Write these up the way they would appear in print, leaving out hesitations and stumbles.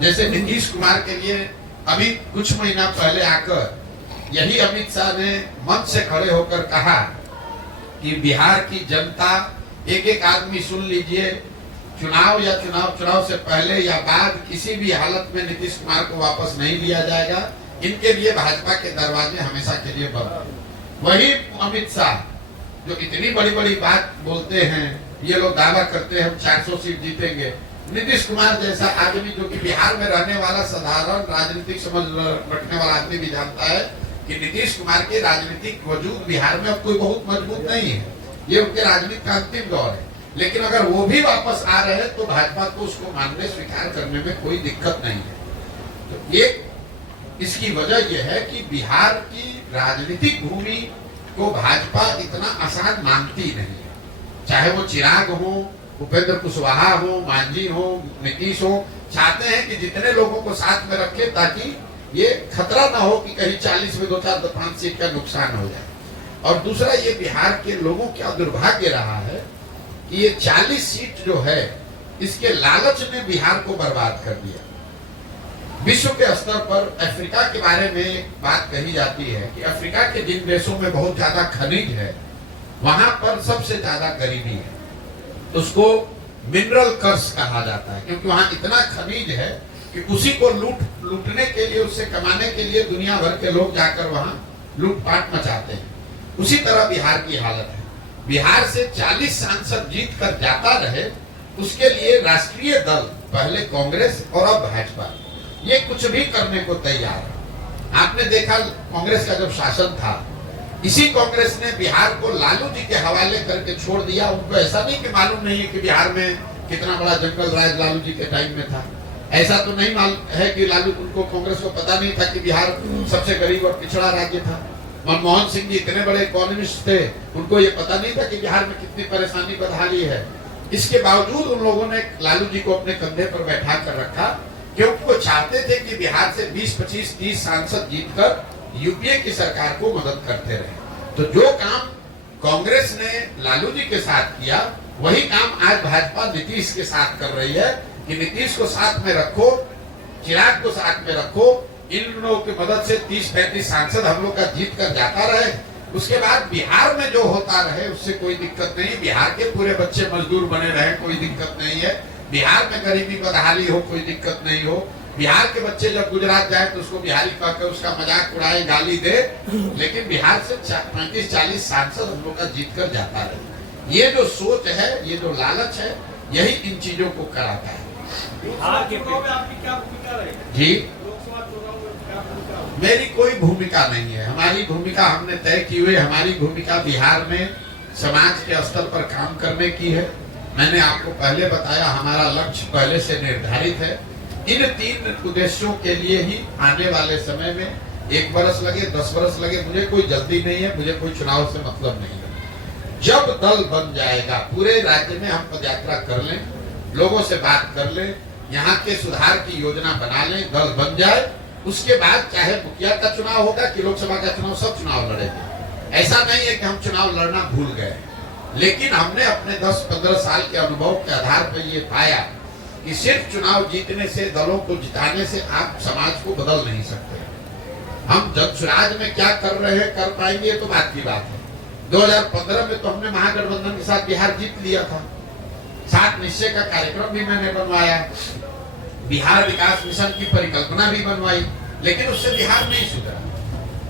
जैसे नीतीश कुमार के लिए अभी कुछ महीना पहले आकर यही अमित शाह ने मंच से खड़े होकर कहा कि बिहार की जनता, एक एक आदमी सुन लीजिए, चुनाव से पहले या बाद किसी भी हालत में नीतीश कुमार को वापस नहीं लिया जाएगा। इनके लिए भाजपा के दरवाजे हमेशा के लिए बंद। वही अमित शाह जो इतनी बड़ी बड़ी बात बोलते हैं, ये लोग दावा करते हैं हम 400 सीट जीतेंगे। नीतीश कुमार जैसा आदमी जो कि बिहार में रहने वाला साधारण राजनीतिक समझ रखने वाला आदमी भी जानता है कि नीतीश कुमार के राजनीतिक वजूद बिहार में अब कोई बहुत मजबूत नहीं है। ये उनके राजनीति का अंतिम दौर है। लेकिन अगर वो भी वापस आ रहे हैं तो भाजपा को उसको मानने स्वीकार करने में कोई दिक्कत नहीं है। तो ये इसकी वजह यह है कि बिहार की राजनीतिक भूमि को भाजपा इतना आसान मानती नहीं है। चाहे वो चिराग हो, उपेंद्र कुशवाहा हो, मांझी हो, नीतीश हो, चाहते हैं कि जितने लोगों को साथ में रखे ताकि ये खतरा ना हो कि कहीं 40 में 2-4-5 सीट का नुकसान हो जाए। और दूसरा, ये बिहार के लोगों का दुर्भाग्य रहा है कि ये 40 सीट जो है इसके लालच ने बिहार को बर्बाद कर दिया। विश्व के स्तर पर अफ्रीका के बारे में एक बात कही जाती है कि अफ्रीका के जिन देशों में बहुत ज्यादा खनिज है वहां पर सबसे ज्यादा गरीबी है। उसको मिनरल कर्स कहा जाता है क्योंकि वहां इतना खनिज है कि उसी को लूटने के लिए, उससे कमाने के लिए दुनिया भर के लोग जाकर वहां लूटपाट मचाते हैं। उसी तरह बिहार की हालत है। बिहार से 40 सांसद जीत कर जाता रहे, उसके लिए राष्ट्रीय दल, पहले कांग्रेस और अब भाजपा, ये कुछ भी करने को तैयार है। आपने देखा कांग्रेस का जब शासन था, इसी कांग्रेस ने बिहार को लालू जी के हवाले करके छोड़ दिया। उनको ऐसा नहीं कि मालूम नहीं है कि बिहार में कितना बड़ा जंगल राज लालू जी के टाइम में था। ऐसा तो नहीं मालूम है कि लालू, उनको कांग्रेस को पता नहीं था कि बिहार सबसे गरीब और पिछड़ा राज्य था। मनमोहन सिंह जी इतने बड़े इकोनॉमिस्ट थे, उनको ये पता नहीं था कि बिहार में कितनी परेशानी बदहाली है। इसके बावजूद उन लोगों ने लालू जी को अपने कंधे पर बैठा कर रखा क्योंकि वो चाहते थे कि बिहार से 20, 25, 30 सांसद जीतकर यूपीए की सरकार को मदद करते रहे। तो जो काम कांग्रेस ने लालू जी के साथ किया, वही काम आज भाजपा नीतीश के साथ कर रही है कि नीतीश को साथ में रखो, चिराग को साथ में रखो, इन लोगों की मदद से 30-35 सांसद हम लोग का जीत कर जाता रहे। उसके बाद बिहार में जो होता रहे उससे कोई दिक्कत नहीं। बिहार के पूरे बच्चे मजदूर बने रहे, कोई दिक्कत नहीं है। बिहार में गरीबी बदहाली हो, कोई दिक्कत नहीं हो। बिहार के बच्चे जब गुजरात जाए तो उसको बिहारी कहकर उसका मजाक उड़ाए, गाली दे, लेकिन बिहार से 35-40 सांसद हम लोग का जीत कर जाता रहे। ये जो सोच है, ये जो लालच है, यही इन चीजों को कराता है। बिहार के चुनाव में आपकी क्या भूमिका रहेगी? जी, लोकसभा चुनाव में क्या भूमिका? मेरी कोई भूमिका नहीं है। हमारी भूमिका हमने तय की हुई। हमारी भूमिका बिहार में समाज के स्तर पर काम करने की है। मैंने आपको पहले बताया, हमारा लक्ष्य पहले से निर्धारित है। इन 3 उद्देश्यों के लिए ही आने वाले समय में 1 बरस लगे, 10 बरस लगे, मुझे कोई जल्दी नहीं है, मुझे कोई चुनाव से मतलब नहीं है। जब दल बन जाएगा, पूरे राज्य में हम पदयात्रा कर लें, लोगों से बात कर लें, यहाँ के सुधार की योजना बना लें, दल बन जाए, उसके बाद चाहे मुखिया का चुनाव होगा कि लोकसभा का चुनाव, सब चुनाव लड़ेंगे। ऐसा नहीं है कि हम चुनाव लड़ना भूल गए, लेकिन हमने अपने 10-15 साल के अनुभव के आधार पर ये पाया कि सिर्फ चुनाव जीतने से, दलों को जिताने से आप समाज को बदल नहीं सकते। हम जनसुराज में क्या कर रहे हैं, कर पाएंगे तो बात की बात है। 2015 में तो हमने महागठबंधन के साथ बिहार जीत लिया था। 7 निश्चय का कार्यक्रम भी मैंने बनवाया, बिहार विकास मिशन की परिकल्पना भी बनवाई, लेकिन उससे बिहार नहीं सुधरा।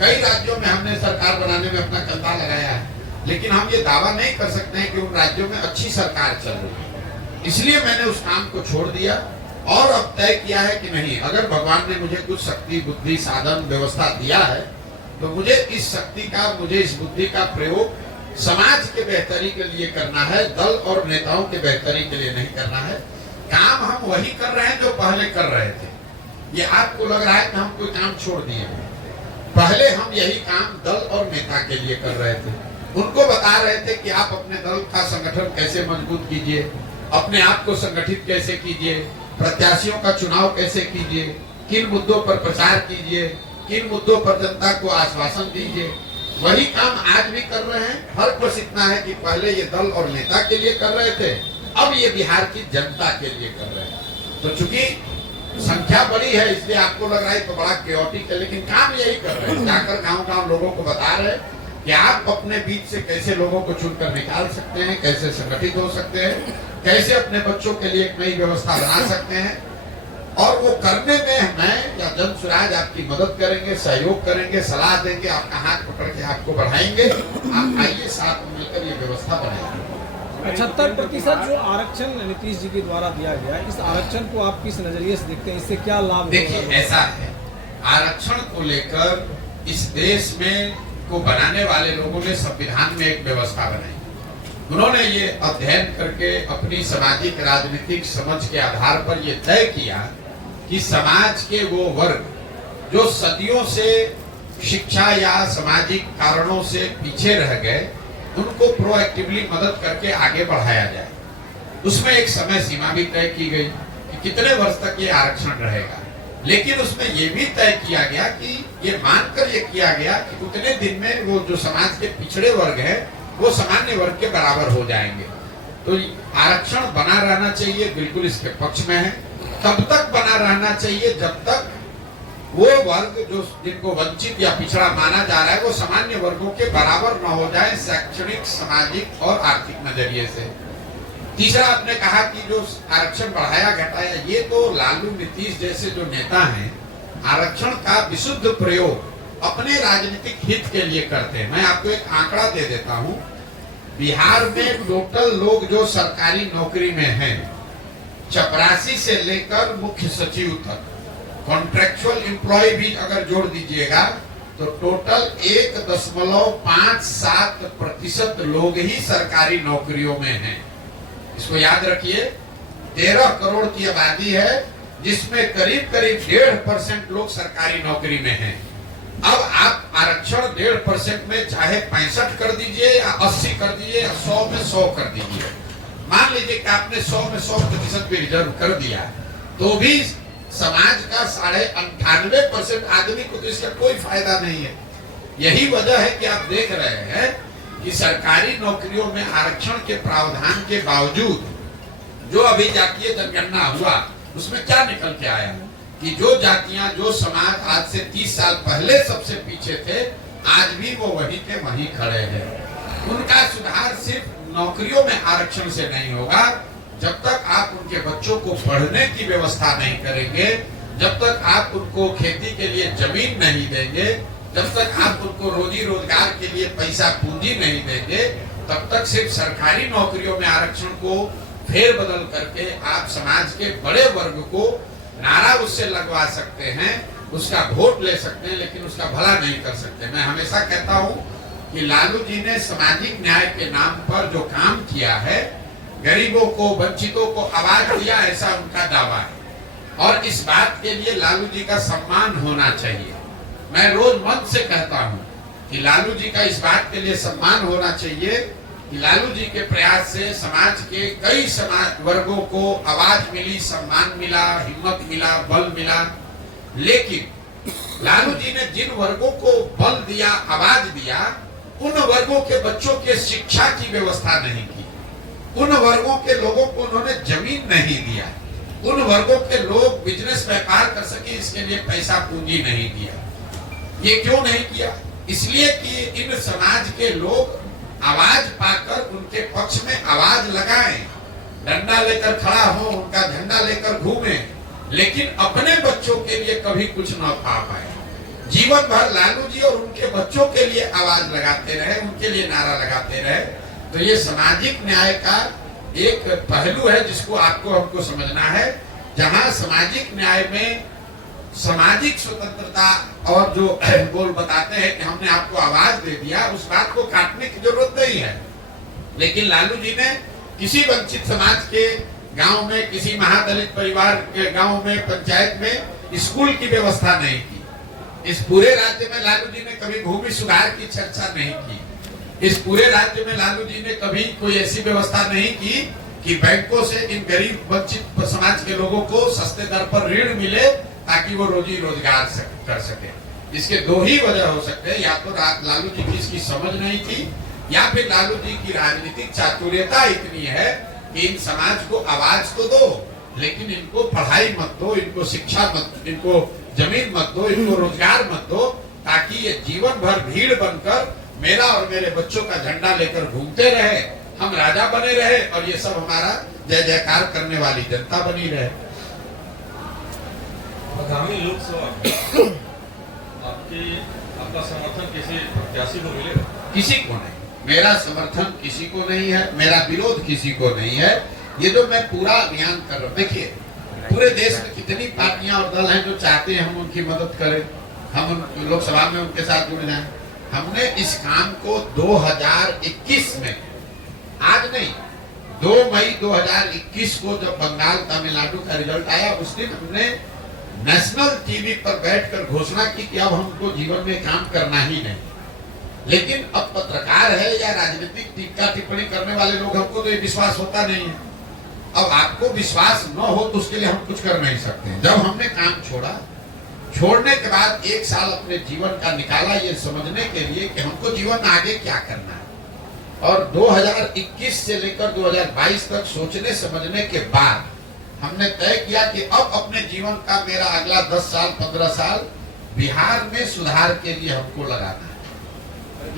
कई राज्यों में हमने सरकार बनाने में अपना कंधा लगाया है, लेकिन हम ये दावा नहीं कर सकते हैं कि उन राज्यों में अच्छी सरकार चल रही है। इसलिए मैंने उस काम को छोड़ दिया और अब तय किया है कि नहीं, अगर भगवान ने मुझे कुछ शक्ति, बुद्धि, साधन, व्यवस्था दिया है तो मुझे इस शक्ति का, मुझे इस बुद्धि का प्रयोग समाज के बेहतरी के लिए करना है, दल और नेताओं के बेहतरी के लिए नहीं करना है। काम हम वही कर रहे हैं जो पहले कर रहे थे। ये आपको लग रहा है कि हम कोई काम छोड़ दिए, पहले हम यही काम दल और नेता के लिए कर रहे थे। उनको बता रहे थे कि आप अपने दल का संगठन कैसे मजबूत कीजिए, अपने आप को संगठित कैसे कीजिए, प्रत्याशियों का चुनाव कैसे कीजिए, किन मुद्दों पर प्रचार कीजिए, किन मुद्दों पर जनता को आश्वासन दीजिए। वही काम आज भी कर रहे हैं। फर्क बस इतना है कि पहले ये दल और नेता के लिए कर रहे थे, अब ये बिहार की जनता के लिए कर रहे हैं। तो चूंकि संख्या बड़ी है इसलिए आपको लग रहा है तो बड़ा केओटिक है, लेकिन काम यही कर रहे हैं, जाकर गांव-गांव लोगों को बता रहे हैं कि आप अपने बीच से कैसे लोगों को चुनकर निकाल सकते हैं, कैसे संगठित हो सकते हैं, कैसे अपने बच्चों के लिए एक नई व्यवस्था बना सकते हैं। और वो करने में मैं या जन स्वराज आपकी मदद करेंगे, सहयोग करेंगे, सलाह देंगे, आपका हाथ पकड़ के आपको बढ़ाएंगे। आप आइए साथ में मिलकर ये व्यवस्था बनाएंगे। 75% जो आरक्षण नीतीश जी के द्वारा दिया गया, इस आरक्षण को आप किस नजरिए से देखते हैं, इससे क्या लाभ? देखिए ऐसा है, आरक्षण को लेकर इस देश में को बनाने वाले लोगों ने संविधान में एक व्यवस्था बनाई। उन्होंने ये अध्ययन करके अपनी सामाजिक राजनीतिक समझ के आधार पर ये तय किया कि समाज के वो वर्ग जो सदियों से शिक्षा या सामाजिक कारणों से पीछे रह गए, उनको प्रोएक्टिवली मदद करके आगे बढ़ाया जाए। उसमें एक समय सीमा भी तय की गई कि कितने वर्ष तक ये आरक्षण रहेगा, लेकिन उसमें ये भी तय किया गया कि ये मानकर ये किया गया कि उतने दिन में वो जो समाज के पिछड़े वर्ग है वो सामान्य वर्ग के बराबर हो जाएंगे। तो आरक्षण बना रहना चाहिए, बिल्कुल इसके पक्ष में है। तब तक बना रहना चाहिए जब तक वो वर्ग जो जिनको वंचित या पिछड़ा माना जा रहा है वो सामान्य वर्गों के बराबर न हो जाए, शैक्षणिक, सामाजिक और आर्थिक नजरिए से। तीसरा आपने कहा कि जो आरक्षण बढ़ाया घटाया, ये तो लालू नीतीश जैसे जो नेता हैं आरक्षण का विशुद्ध प्रयोग अपने राजनीतिक हित के लिए करते हैं। मैं आपको एक आंकड़ा दे देता हूं, बिहार में टोटल लोग जो सरकारी नौकरी में हैं, चपरासी से लेकर मुख्य सचिव तक, कॉन्ट्रेक्चुअल एम्प्लॉय भी अगर जोड़ दीजिएगा तो टोटल 1.57% लोग ही सरकारी नौकरियों में हैं। इसको याद रखिए, 13 करोड़ की आबादी है जिसमें करीब करीब 1.5% लोग सरकारी नौकरी में हैं। अब आप आरक्षण 1.5% में चाहे 65 कर दीजिए या 80 कर दीजिए या 100 में 100 कर दीजिए, मान लीजिए कि आपने 100 में 100% भी रिजर्व कर दिया, तो भी समाज का 98.5% आदमी को तो इसका कोई फायदा नहीं है। यही वजह है कि आप देख रहे हैं कि सरकारी नौकरियों में आरक्षण के प्रावधान के बावजूद जो अभी जातीय जनगणना हुआ उसमें क्या निकल के आया कि जो जातियां, जो समाज आज से 30 साल पहले सबसे पीछे थे, आज भी वो वहीं के वहीं खड़े हैं। उनका सुधार सिर्फ नौकरियों में आरक्षण से नहीं होगा, जब तक आप उनके बच्चों को पढ़ने की व्यवस्था नहीं करेंगे, जब तक आप उनको खेती के लिए जमीन नहीं देंगे, जब तक आप उनको रोजी रोजगार के लिए पैसा पूंजी नहीं देंगे, तब तक सिर्फ सरकारी नौकरियों में आरक्षण को फेर बदल करके आप समाज के बड़े वर्ग को नारा उससे लगवा सकते हैं, उसका वोट ले सकते हैं, लेकिन उसका भला नहीं कर सकते। मैं हमेशा कहता हूं कि लालू जी ने सामाजिक न्याय के नाम पर जो काम किया है, गरीबों को, वंचितों को आवाज दिया, ऐसा उनका दावा है और इस बात के लिए लालू जी का सम्मान होना चाहिए। मैं रोज मन से कहता हूं कि लालू जी का इस बात के लिए सम्मान होना चाहिए कि लालू जी के प्रयास से समाज के कई समाज वर्गों को आवाज मिली, सम्मान मिला, हिम्मत मिला, बल मिला। लेकिन लालू जी ने जिन वर्गों को बल दिया, आवाज दिया, उन वर्गों के बच्चों के शिक्षा की व्यवस्था नहीं की, उन वर्गों के लोगों को उन्होंने जमीन नहीं दिया, उन वर्गों के लोग बिजनेस व्यापार कर सके इसके लिए पैसा पूंजी नहीं दिया। ये क्यों नहीं किया? इसलिए कि इन समाज के लोग आवाज पाकर उनके पक्ष में आवाज लगाएं, डंडा लेकर खड़ा हो, उनका झंडा लेकर घूमे, लेकिन अपने बच्चों के लिए कभी कुछ न पा पाए। जीवन भर लालू जी और उनके बच्चों के लिए आवाज लगाते रहे, उनके लिए नारा लगाते रहे। तो ये सामाजिक न्याय का एक पहलू है जिसको आपको हमको समझना है, जहां सामाजिक न्याय में सामाजिक स्वतंत्रता और जो बोल बताते हैं कि हमने आपको आवाज दे दिया, उस बात को काटने की जरूरत नहीं है। लेकिन लालू जी ने किसी वंचित समाज के गांव में, किसी महादलित परिवार के गांव में, पंचायत में स्कूल की व्यवस्था नहीं की। इस पूरे राज्य में लालू जी ने कभी भूमि सुधार की चर्चा नहीं की। इस पूरे राज्य में लालू जी ने कभी कोई ऐसी व्यवस्था नहीं की कि बैंकों से इन गरीब वंचित समाज के लोगों को सस्ते दर पर ऋण मिले ताकि वो रोजी रोजगार कर सके। इसके दो ही वजह हो सकते हैं, या तो लालू जी की इसकी समझ नहीं थी, या फिर लालू जी की राजनीतिक चातुर्यता इतनी है कि इन समाज को आवाज तो दो, लेकिन इनको पढ़ाई मत दो, इनको शिक्षा मत, इनको जमीन मत दो, इनको रोजगार मत दो, ताकि ये जीवन भर भीड़ बनकर मेरा और मेरे बच्चों का झंडा लेकर घूमते रहे, हम राजा बने रहे और ये सब हमारा जय जयकार करने वाली जनता बनी रहे। आगामी लोकसभा आपका समर्थन किसी प्रत्याशी को मिलेगा? किसी को नहीं, मेरा समर्थन किसी को नहीं है, मेरा विरोध किसी को नहीं है। ये जो मैं पूरा अभियान कर रहा हूँ, देखिए पूरे देश में कितनी पार्टियां और दल हैं जो चाहते हैं हम उनकी मदद करें, हम लोकसभा में उनके साथ जुड़ जाएं। हमने इस काम को 2021 में, आज नहीं, 2 मई 2021 को जब बंगाल तमिलनाडु का रिजल्ट आया, उस दिन हमने नेशनल टीवी पर बैठकर घोषणा की कि अब हमको जीवन में काम करना ही नहीं। लेकिन अब पत्रकार है या राजनीतिक टीका टिप्पणी करने वाले लोग, हमको तो ये विश्वास होता नहीं है। अब आपको विश्वास न हो तो उसके लिए हम कुछ कर नहीं सकते। जब हमने काम छोड़ा, छोड़ने के बाद 1 साल अपने जीवन का निकाला ये समझने के लिए कि हमको जीवन में आगे क्या करना है, और 2021 से लेकर 2022 तक सोचने समझने के बाद हमने तय किया कि अब अपने जीवन का मेरा अगला 10 साल 15 साल बिहार में सुधार के लिए हमको लगाना है।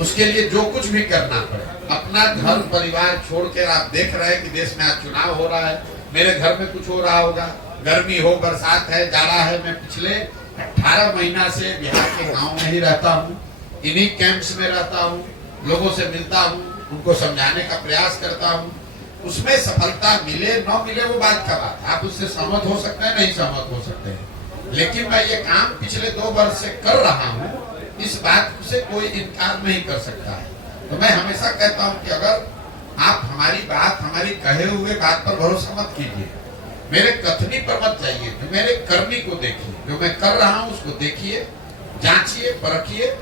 उसके लिए जो कुछ भी करना पड़े, अपना घर परिवार छोड़कर, आप देख रहे हैं कि देश में आज चुनाव हो रहा है, मेरे घर में कुछ हो रहा होगा, गर्मी हो, बरसात है, जाड़ा है, मैं पिछले 18 महीना से बिहार के गांव में ही रहता हूँ, इन्हीं कैंप्स में रहता हूँ, लोगों से मिलता हूँ, उनको समझाने का प्रयास करता हूँ। उसमें सफलता मिले न मिले वो बात का बात है, आप उससे सहमत हो सकते हैं, नहीं सहमत हो सकते हैं, लेकिन मैं ये काम पिछले 2 वर्ष से कर रहा हूँ, इस बात से कोई इनकार नहीं कर सकता है। तो मैं हमेशा कहता हूँ कि अगर आप हमारी बात, हमारी कहे हुए बात पर भरोसा मत कीजिए, मेरे कथनी पर मत जाइए, तो मेरे करनी को देखिए, जो मैं कर रहा हूँ उसको देखिए, जांचिए, परखिए,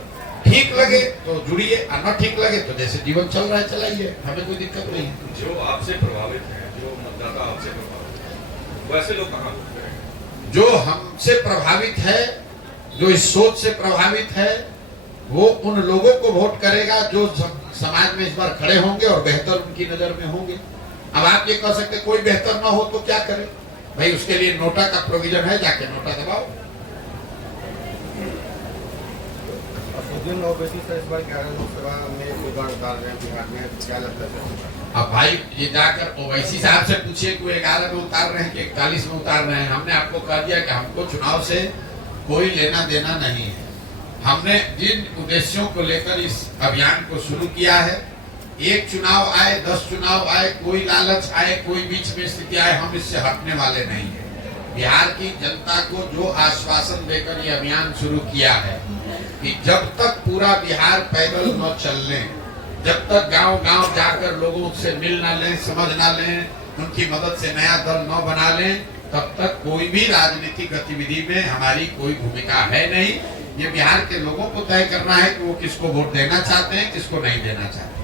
ठीक लगे तो जुड़िए, और न ठीक लगे तो जैसे जीवन चल रहा है चलाइए, हमें कोई दिक्कत नहीं है। जो आपसे प्रभावित है, जो मतदाता आपसे प्रभावित है, वैसे लोग कहाँ होते हैं? जो हमसे प्रभावित है, जो इस सोच से प्रभावित है, वो उन लोगों को वोट करेगा जो समाज में इस बार खड़े होंगे और बेहतर उनकी नजर में होंगे। अब आप ये कह सकते कोई बेहतर ना हो तो क्या करे, भाई उसके लिए नोटा का प्रोविजन है, जाके नोटा दबाओ। इस बार 11 लोकसभा में उतार रहे हैं बिहार में, क्या लगता है? अब भाई ये जाकर ओवैसी साहब से पूछिए कि 11 में उतार रहे हैं कि 41 में उतार रहे हैं। हमने आपको कह दिया कि हमको चुनाव से कोई लेना देना नहीं है। हमने जिन उद्देश्यों को लेकर इस अभियान को शुरू किया है, एक चुनाव आए, 10 चुनाव आए, कोई लालच आए, कोई बीच में स्थिति आए, हम इससे हटने वाले नहीं है। बिहार की जनता को जो आश्वासन देकर ये अभियान शुरू किया है कि जब तक पूरा बिहार पैदल न चल लें, जब तक गांव-गांव जाकर लोगों से मिल ना लें, समझ ना लें, उनकी मदद से नया दल न बना लें, तब तक कोई भी राजनीतिक गतिविधि में हमारी कोई भूमिका है नहीं। ये बिहार के लोगों को तय करना है कि वो किसको वोट देना चाहते हैं, किसको नहीं देना चाहते हैं।